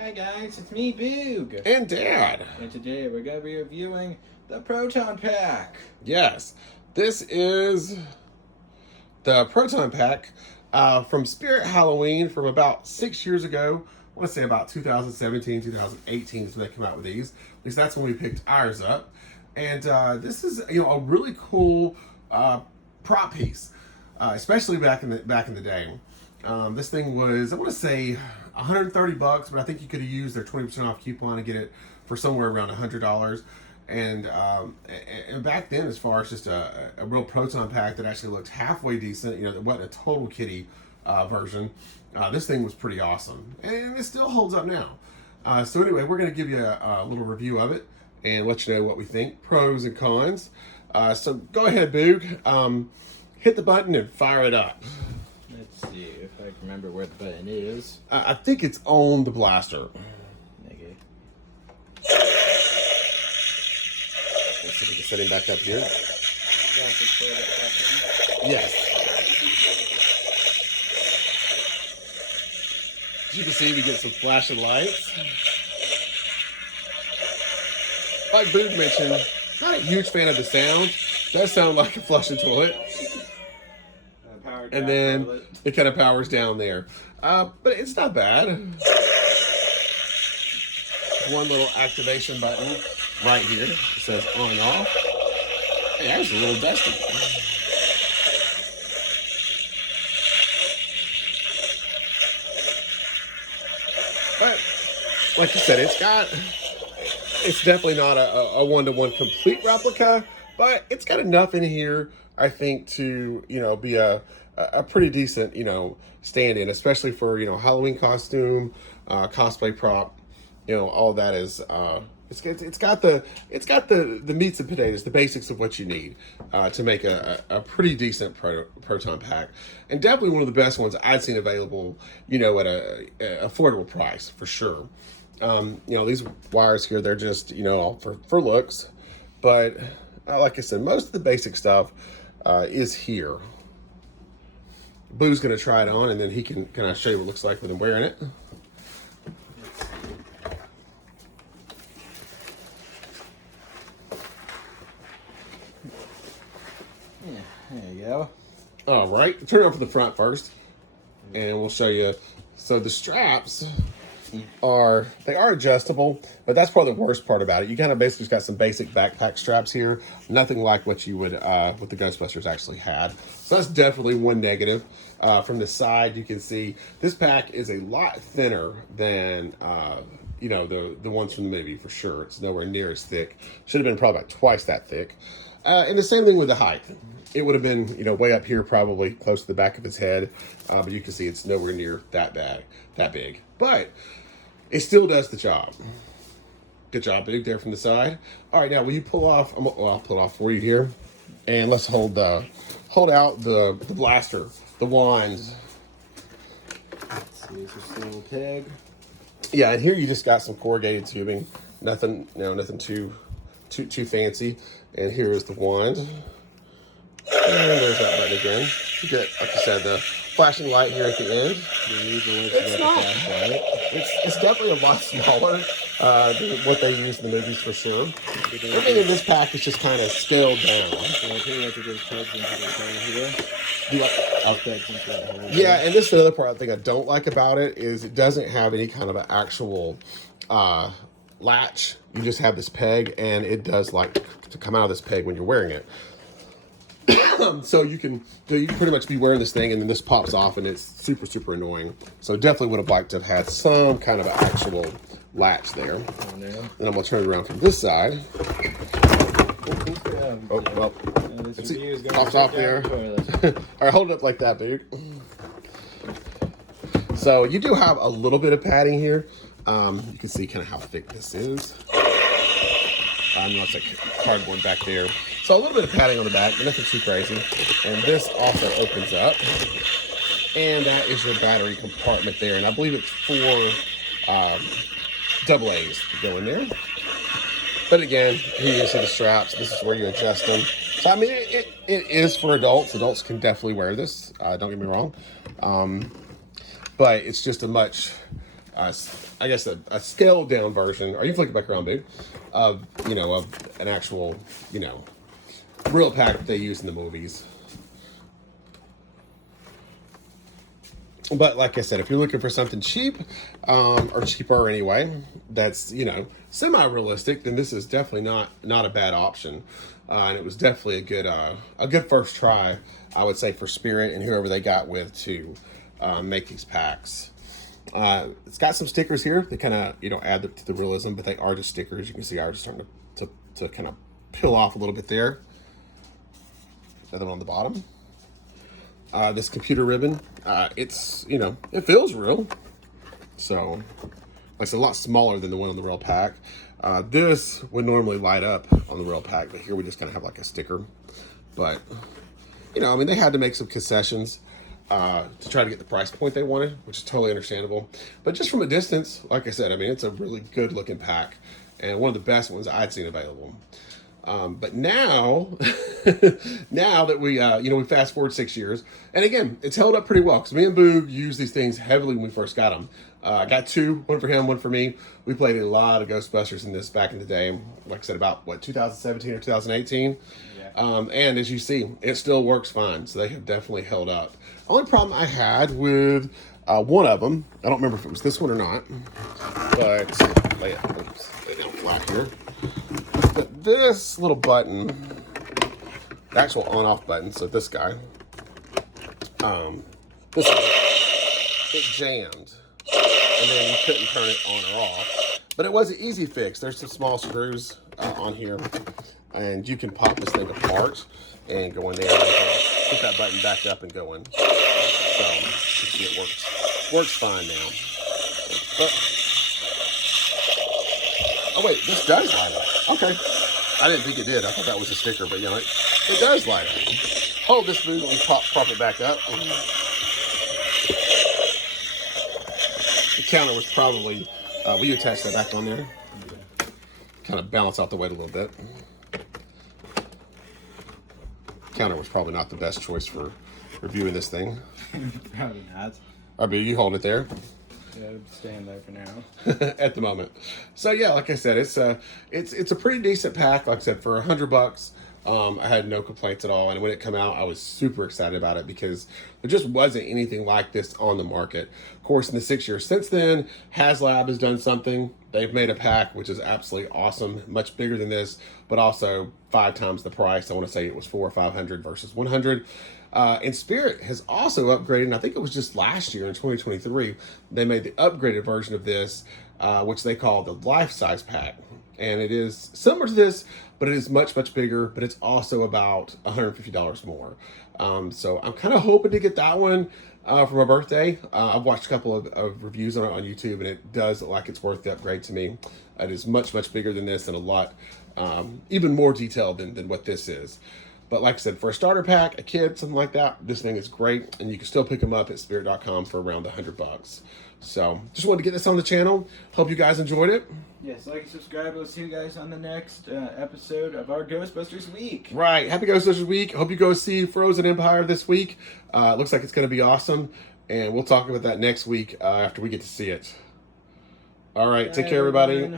Hi guys, it's me, Boog. And Dad. And today we're going to be reviewing the Proton Pack. Yes, this is the Proton Pack from Spirit Halloween from about 6 years ago. I want to say about 2017, 2018 is when they came out with these. At least that's when we picked ours up. And this is a really cool prop piece, especially back in the day. This thing was, I want to say, $130, but I think you could have used their 20% off coupon and get it for somewhere around $100. And back then, as far as just a real Proton pack that actually looked halfway decent, that wasn't a total kitty version, this thing was pretty awesome. And it still holds up now. So anyway, we're going to give you a little review of it and let you know what we think, pros and cons. So go ahead, Boog. Hit the button and fire it up. Let's see if I can remember where the button is. I think it's on the blaster. Okay. Let's see if we can set him back up here. Yes. As you can see, we get some flashing lights. Like Boog mentioned, not a huge fan of the sound. Does sound like a flushing toilet. And then it kind of powers down there. But it's not bad. One little activation button right here. It says on and off. Hey, that's a little dusty. But like you said, it's definitely not a one-to-one complete replica, but it's got enough in here, I think, to be a pretty decent stand-in, especially for Halloween costume, cosplay prop. All that is it's got the meats and potatoes, the basics of what you need to make a pretty decent Proton pack, and definitely one of the best ones I'd seen available at a affordable price for sure. These wires here, they're just all for looks, but like I said, most of the basic stuff is here. Boo's gonna try it on, and then he can kind of show you what it looks like with him wearing it. Yeah, there you go. All right, turn it on for the front first, and we'll show you. So the straps are adjustable, but that's probably the worst part about it. You kind of basically just got some basic backpack straps here, nothing like what you would what the Ghostbusters actually had. So that's definitely one negative. From the side, you can see this pack is a lot thinner than the ones from the movie for sure. It's nowhere near as thick. Should have been probably about twice that thick. And the same thing with the height. It would have been way up here, probably close to the back of his head, but you can see it's nowhere near that big. But it still does the job. Good job, Big, there from the side. All right, now will you pull off? I'll pull it off for you here, and let's hold out the blaster, the wands. Let's see, it's just a little peg. Yeah, and here you just got some corrugated tubing. Nothing too fancy. And here is the wand. And there's that button again. You get, like I said, the flashing light here at the end. It's definitely a lot smaller than what they use in the movies for sure. Everything in this pack is just kind of scaled down. Yeah, and this is another part I think I don't like about it is it doesn't have any kind of an actual latch. You just have this peg, and it does like to come out of this peg when you're wearing it. So you can pretty much be wearing this thing, and then this pops off, and it's super annoying. So definitely would have liked to have had some kind of actual latch there. And I'm gonna turn it around from this side. Oh well, it pops off there. All right, hold it up like that, dude. So you do have a little bit of padding here. You can see kind of how thick this is. It's like cardboard back there. So a little bit of padding on the back, but nothing too crazy. And this also opens up. And that is your battery compartment there. And I believe it's 4 AA's to go in there. But again, here you can see the straps. This is where you adjust them. So I mean, it is for adults. Adults can definitely wear this. Don't get me wrong. But it's just a much I guess a scaled down version, or you flick it back around, big, of of an actual real pack that they use in the movies. But like I said, if you're looking for something cheap, or cheaper anyway, that's semi-realistic, then this is definitely not a bad option. And it was definitely a good first try, I would say, for Spirit and whoever they got with to make these packs. It's got some stickers here. They kind of add to the realism, but they are just stickers. You can see ours starting to kind of peel off a little bit there. Another one on the bottom. This computer ribbon, it feels real. So, it's a lot smaller than the one on the real pack. This would normally light up on the real pack, but here we just kind of have like a sticker. But, they had to make some concessions to try to get the price point they wanted, which is totally understandable. But just from a distance, like I said, it's a really good looking pack and one of the best ones I'd seen available. But now, now that we fast forward 6 years, and again, it's held up pretty well because me and Boo used these things heavily when we first got them. I got two, one for him, one for me. We played a lot of Ghostbusters in this back in the day. Like I said, about 2017 or 2018. Yeah. And as you see, it still works fine. So they have definitely held up. Only problem I had with one of them, I don't remember if it was this one or not, but lay it down flat here. But this little button, the actual on-off button, so this guy, this one, it jammed, and then you couldn't turn it on or off. But it was an easy fix. There's some small screws on here, and you can pop this thing apart and go in there and put that button back up and go in. So you see it works fine now. But, oh wait, this does light up. Okay. I didn't think it did. I thought that was a sticker, but it does light up. Hold this food and prop it back up. The counter was probably, will you attach that back on there? Kind of balance out the weight a little bit. Counter was probably not the best choice for reviewing this thing. Probably not. You holding it there? Yeah, staying there for now. At the moment. So yeah, like I said, it's a pretty decent pack. Like I said, for $100, I had no complaints at all. And when it came out, I was super excited about it because there just wasn't anything like this on the market. Of course, in the 6 years since then, HasLab has done something. They've made a pack which is absolutely awesome, much bigger than this, but also 5 times the price. I want to say it was $400 or $500 versus $100. And Spirit has also upgraded, and I think it was just last year in 2023, they made the upgraded version of this, which they call the life-size pack. And it is similar to this, but it is much, much bigger, but it's also about $150 more. So I'm kind of hoping to get that one for my birthday. I've watched a couple of reviews on it on YouTube, and it does look like it's worth the upgrade to me. It is much, much bigger than this and a lot, even more detailed than what this is. But like I said, for a starter pack, a kid, something like that, this thing is great. And you can still pick them up at spirit.com for around $100. So just wanted to get this on the channel. Hope you guys enjoyed it. Yes, like and subscribe. We'll see you guys on the next episode of our Ghostbusters week. Right. Happy Ghostbusters week. Hope you go see Frozen Empire this week. Looks like it's going to be awesome. And we'll talk about that next week after we get to see it. All right. Take care, everybody.